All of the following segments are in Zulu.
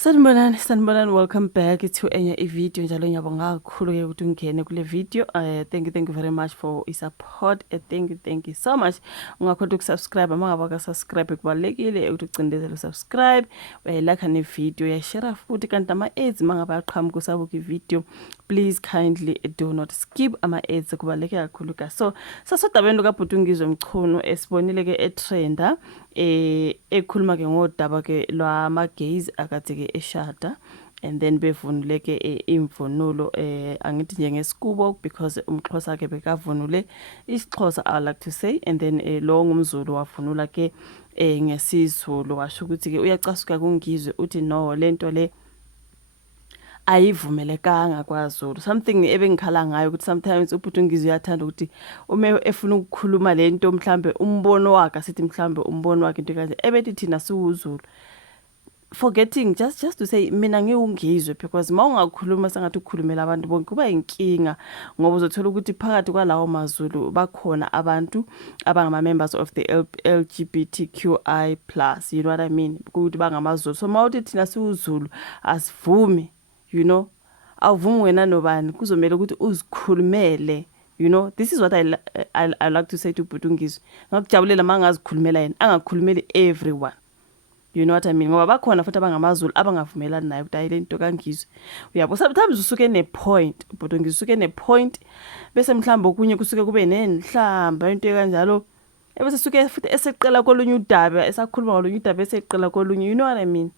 Sanibonani, welcome back to enye video njalo ngiyabonga kakhulu ke ukuthi ungene kule video. Thank you very much for your support. Thank you so much. Ungakhoda ukusubscribe mangabe akasubscribe kubalekile ukuthi ucindezele usubscribe, like ne video uyashare futhi kanti ama ads mangabe aqhamuka usabuka ivideo, please kindly do not skip ama ads kubaleke kakhulu ka. So sasodabeni kaBhutungizwe Mchunu esibonile ke etrenda ekhuluma ke ngodaba ke lwama gays akade ke eshada, and then bevunule ke imvunulo angithi njengesikubo because umXhosa ke bekavunule isiXhosa, I like to say, and then lo ngumZulu wavunula ke ngesizulu, washo ukuthi ke uyacasuka kungizwe uthi no lento le ayivumelekanga kwaZulu. Something ebengikhala ngayo ukuthi sometimes uBhutungizwe uyathanda ukuthi uma efuna ukukhuluma lento mhlambe umbono wakhe asithi mhlambe umbono wakhe into kanje ebethi thina siwuZulu, forgetting just to say mina ngiwungizwe, because mawungakhuluma sengathi ukukhulumela abantu bonke kuba inkinga, ngoba uzothola ukuthi phakathi kwalawo maZulu bakhona abantu abangama members of the LGBTQI+, you know what I mean, ukuthi bangamaZulu. So mawuthi thina siwuZulu asivumi, you know, awuvumi wena nobani, kuzomela ukuthi uzikhulumele. You know, this is what I like to say to Bhutungizwe. Ngakujabulela mangazikhulumela yena, angakhulumeli everyone. You know what I mean? Ngoba bakhona futhi abangamaZulu abangavumelani naye ukuthi ayilento kangizwe. Uyabo, sometimes usuke ne-point, Bhutungizwe usuke ne-point bese mhlawumbe okunye kusuke kube nenhlamba into kanjalo. Ebese suke futhi eseqela kolunye udaba, esakhuluma ngolunye udaba eseqela kolunye, you know what I mean?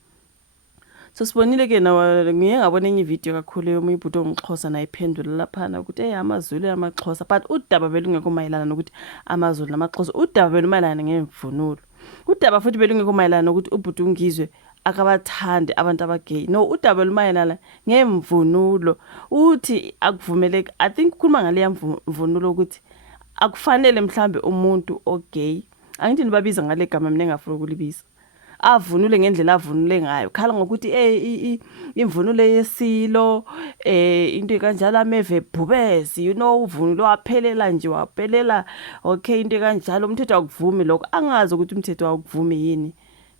So sibonile ke ngiye ngabona enye video kakhulu yomunye ibhuti omXhosa nayiphendula laphana ukuthi amaZulu amaXhosa, but udaba belungekho mayelana nokuthi amaZulu namaXhosa, udaba belumayelana ngemvunulo. Udaba futhi belungekho mayelana nokuthi uBhutungizwe akabathandi abantu abagay. No, udaba belumayelana ngemvunulo. Uthi akuvumeleke, I think kukhuluma ngale mvunulo ukuthi akufanele mhlambe umuntu ogay, angithi nibabiza ngale gama mina engafuna ukulibiza, avunule ngendlela avunule ngayo, khala ngokuthi imvunulo yesilo into kanjalo ameve bhubezi, you know, uvunulo waphelela nje waphelela, okay, into kanjalo umthetho akuvumi lokho. Angazi ukuthi umthetho akuvumi yini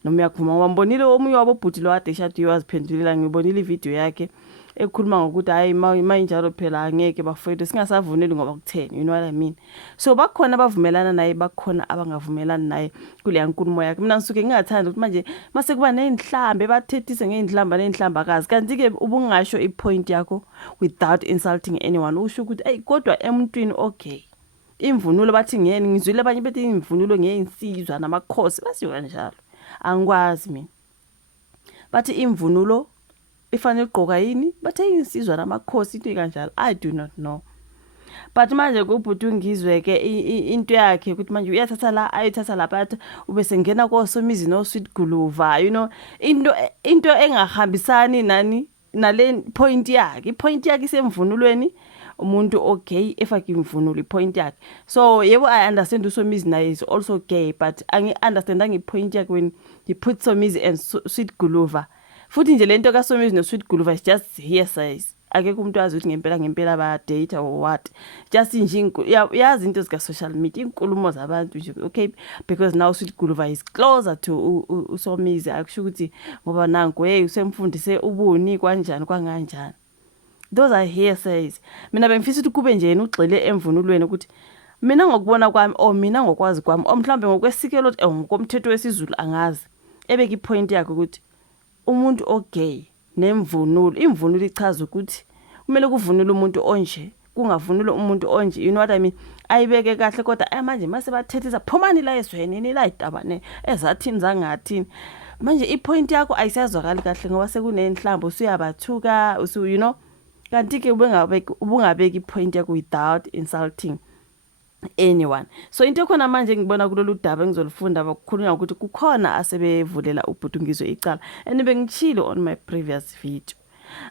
noma uyakuvuma. Ngibonile omunye wabo bhuti lo ade eshadi waziphendulela, ngibonile ivideo yakhe ekhuluma ngokuthi hayi mayinjalo phela angeke bafowethu singasavuneli ngoba kutheni, you know what I mean. So bakhona abavumelana naye, bakhona abangavumelani naye kule nkulumo yakhe. Mina ngisuke ngingathanda ukuthi manje mase kuba nezinhlambe bathethise ngezinhlamba nezinhlambakazi, kanti ke ubungasho ipoint yakho without insulting anyone. Usho ukuthi hey kodwa emuntwini okay imvunulo bathi ngiyeni, ngizwile abanye bethi imvunulo ngeyinsizwa namakhosi basiyo kanjalo, angikwazi mina. Bathi imvunulo ifanele ugqoka yini, bathe insizwa namakhosi into kanjalo, I do not know. But manje kuBhutungizwe ke into yakhe ukuthi manje uyathatha la ayithatha lapha ube sengena kosomizi no sweet guluva, you know, into engahambisani nale point yakhe. Ipoint yakhe isemvunulweni, umuntu okay efake imvunulo, ipoint yakhe. So yebo, I understand uSomizi naye is also gay, but angi understand ngipoint yakhe when he put Somizi and sweet guluva. Futhi nje lento kaSomizi no sweet guluva is just hearsays. Akekho umuntu azi ukuthi ngempela ba date or what. Just nje yazi into zika social media, inkulumo zabantu nje, okay, because now sweet guluva is closer to uSomizi. Akusho ukuthi ngoba nanku hey usemfundise ubuni kanjani kwanganjani. Those are hearsays. Mina bengifisa ukuthi kube nje yena ugxile emvunulweni ukuthi mina ngokubona kwami mina ngokwazi kwami mhlambe ngokwesikelo ngokomthetho wesiZulu angazi, ebeke ipoint yakhe ukuthi umuntu ogay nemvunulo, imvunulo ichaza ukuthi kumele kuvunule umuntu onje, kungavunule umuntu onje, you know what I mean. Ayibeke kahle kodwa manje mase bathethisa phumani la esweni ni la idabane ezathini zangathini. Manje ipoint yakho ayisazwakali kahle ngoba sekunenhlamba usuyabathuka you know, kanti ke ubungabeki ipoint yakho without insulting anyone. So into khona manje ngibona kulolu daba engizolufunda bakukhulunywa ukuthi kukhona asebevulela uBhutungizwe icala, and bengichilo on my previous video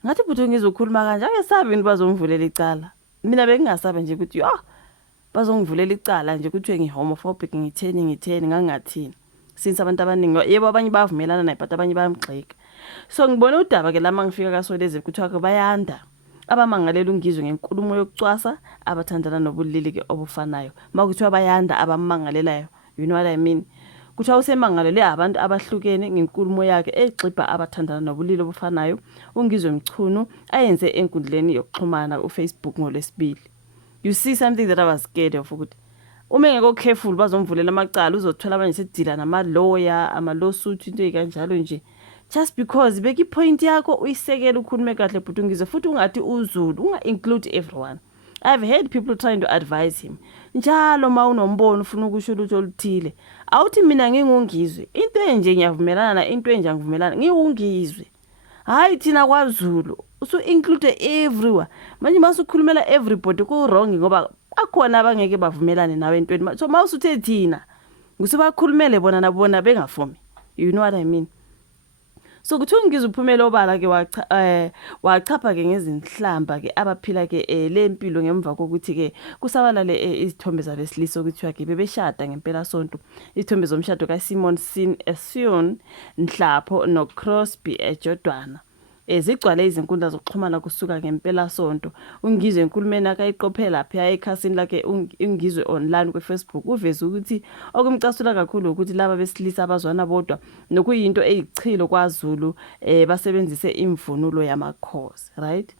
ngathi uBhutungizwe ukhuluma kanje akesabi into bazomvulela icala. Mina bengingasabe nje ukuthi bazongivulela icala nje ukuthi ngihomophobic ngitheni ngangathini, since abantu abaningi yebo abanye bavumelana naye but abanye bayamgxeka. So ngibona udaba ke lama ngifika kaSoleze kuthiwa ke bayanda abamangalela ungizwe ngenkulumo yokucwasa abathandana nobulili ke obufanayo. Makuthiwa bayanda abamangalelayo, you know what I mean, kuthiwa usemangalele abantu abahlukene ngenkulumo yakhe egxibha abathandana nobulili obufanayo uNgizwe Mchunu ayenze enkundleni yokuxhumana uFacebook ngoLwesibili. You see something that I was scared of ukuthi uma engekho careful bazomvulela amacala uzothola abanye sedila nama-lawyer ama-lawsuit into ekanjalo nje just because beka ipoint yakho uyisekele ukhulume kahle bhuti uNgizwe futhi ungathi uZulu unga-include everyone. I've heard people trying to advise him njalo ma unombono ufuna ukusho lutho oluthile awuthi mina nginguNgizwe into enje ngiyavumelana na into enje angivumelana ngiwuNgizwe hayi thina kwaZulu usu include everyone manje masukhulumela everybody ku wrong ngoba akhona abangeke bavumelane nawe entweni so mawusuthe thina ngusibakhulumele bona nabona bengafumi you know what I mean. So kuthiwa uNgizwe uphumela obala ke wachapha ke ngezinhlamba ke abaphila ke lempilo ngemva kokuthi ke kusabalale izithombe zabesilisa okuthiwa ke bebeshada ngempela sonto izithombe zomshado kaSimon Sin Esion Nhlapho noCrosby Ejodwana zigcwale izinkundla zokuxhumana kusuka ngempela sonto. uNgizwe enkulumeni akayiqophela phela ekhasini lakhe uNgizwe online kuFacebook uveze ukuthi okumcasula kakhulu ukuthi laba besilisa abazwana bodwa nokuyinto eyichilo kwaZulu basebenzise imvunulo yamakhosi, right?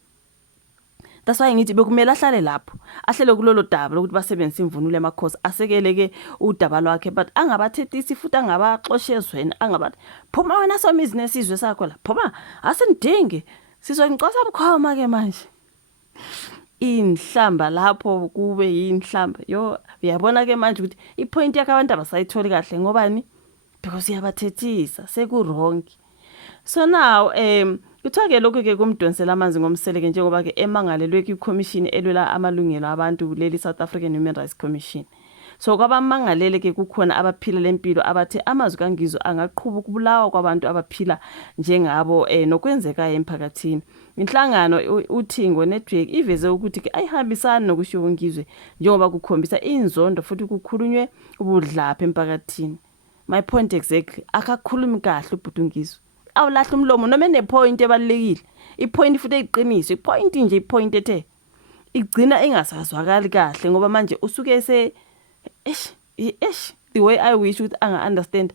That's why ngithi bekumele ahlale lapho ahlele kulolo daba lokuthi basebenzise imvunulo yamakhosi asekeleke udaba lwakhe but angabathethisi futhi angabaxoshe ezweni angabathi phuma wena somizi nesizwe sakho la phuma asindingi sizongicwasa bukhoma ke manje inhlamba lapho kube yinhlamba yo uyabona ke manje ukuthi ipoint yakhe abantu abasayitholi kahle ngobani because yabathethisa seku wrong. So now kuthiwa ke lokho ke kumdonsela amanzi ngomseleke njengoba ke emangalelwe kwiCommission elwela amalungelo abantu leli South African Human Rights Commission. So kwabamangalele ke kukhona abaphila lempilo abathi amazwi kaNgizwe angaqhubha ukubulawa kwabantu abaphila njengabo nokwenzeka emphakathini. Inhlangano uThingo Network iveze ukuthi ke ayihambisana nokusho uNgizwe njengoba kukhombisa inzondo futhi kukhulunywe ubudlapha emphakathini. My point exactly akakhulumi kahle ubhuti uNgizwe awulahla umlomo noma enepoint ebalekile ipoint futhi eyiqiniso ipoint nje ipoint ethe igcina engasazwakali kahle ngoba manje usuke the way I wish ukuthi anga understand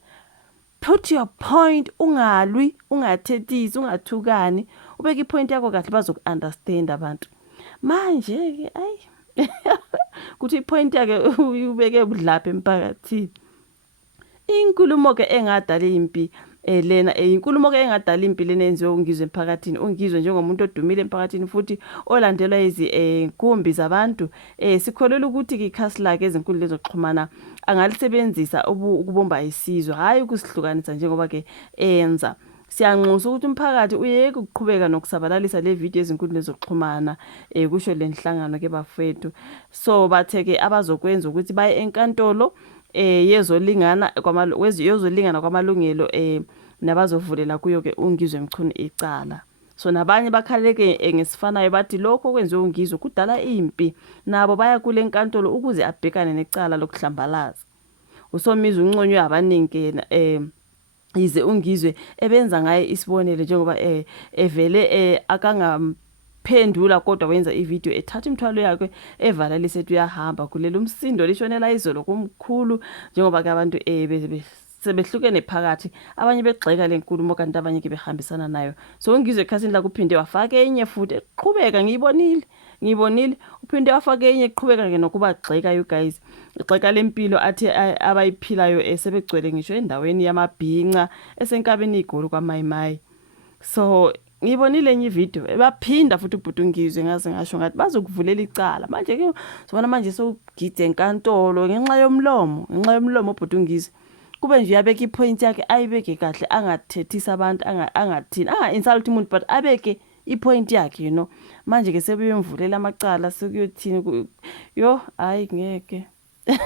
put your point ungalwi ungathethisi ungathukani ubeka ipoint yakho kahle bazoku understand abantu manje ke ayi kuthi ipoint yake ubeke ubudlapha emphakathini inkulumo ke engadala impi lena inkulumo ke engadala impilo enenziwe uNgizwe emphakathini uNgizwe njengomuntu odumile emphakathini futhi olandelwa izinkumbi zabantu sikholela ukuthi ke ikhasi lakhe ezinkundleni zokuxhumana angalisebenzisa ukubomba isizwe hayi ukusihlukanisa njengoba ke enza. Siyanxusa ukuthi umphakathi uyeke ukuqhubeka nokusabalalisa le video ezinkundleni zokuxhumana kusho lenhlangano ke bafethu so bathe ke abazokwenza ukuthi baye enkantolo yezolingana kwamalungelo nabazovulela kuyo ke uNgizwe Mchunu icala. So nabanye bakhaleke ngesifanayo bathi lokho kwenziwe uNgizwe kudala impi nabo baya kule nkantolo ukuze abhekane necala lokuhlambalaza. Usomizi unconywe abaningi ize uNgizwe ebenza ngaye isibonelo njengoba evele akangaphendula kodwa wenza ivideo ethatha imthwalo yakhe evala lisethi uyahamba kulelo umsindo lishonela izolo kumkhulu njengoba ke abantu sebehlukene phakathi abanye begxeka lenkulumo kanti abanye ke behambisana nayo. So uNgizwe ekhasini la kuphinde wafaka enye futhi eqhubeka ngiyibonile uphinde wafaka enye eqhubeka ke nokuba gxeka you guys igxeka lempilo athi abayiphilayo sebegcwele ngisho endaweni yamabhinqa esenkabeni igoli kwaMayimayi. So ngibonile enye video baphinda futhi ubhuti uNgizwe ngaze ngasho ngathi bazokuvulela icala manje ke sobona manje sowugide enkantolo ngenxa yomlomo ubhuti uNgizwe kube nje uyabeka ipoint yakhe ayibeke kahle angathethisa abantu angathini insult umuntu but abeke ipoint yakhe you know manje ke sebeyemvulela amacala sekuyothini yo hayi ngeke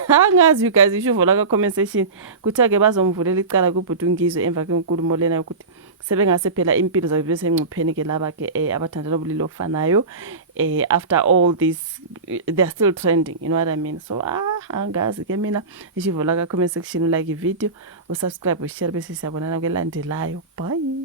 angazi you guys isho vola ka comment section kuthi ake bazomvulela icala kubhuti uNgizwe emva kwenkulumo lena ukuthi sebengase phela impilo zabe bese engcupheni ke laba ke abathandana ubulili ofanayo after all this they are still trending, you know what I mean. So angazi ke mina isho vola ka comment section like i video usubscribe ushare bese siyabonana kwelandelayo. Bye.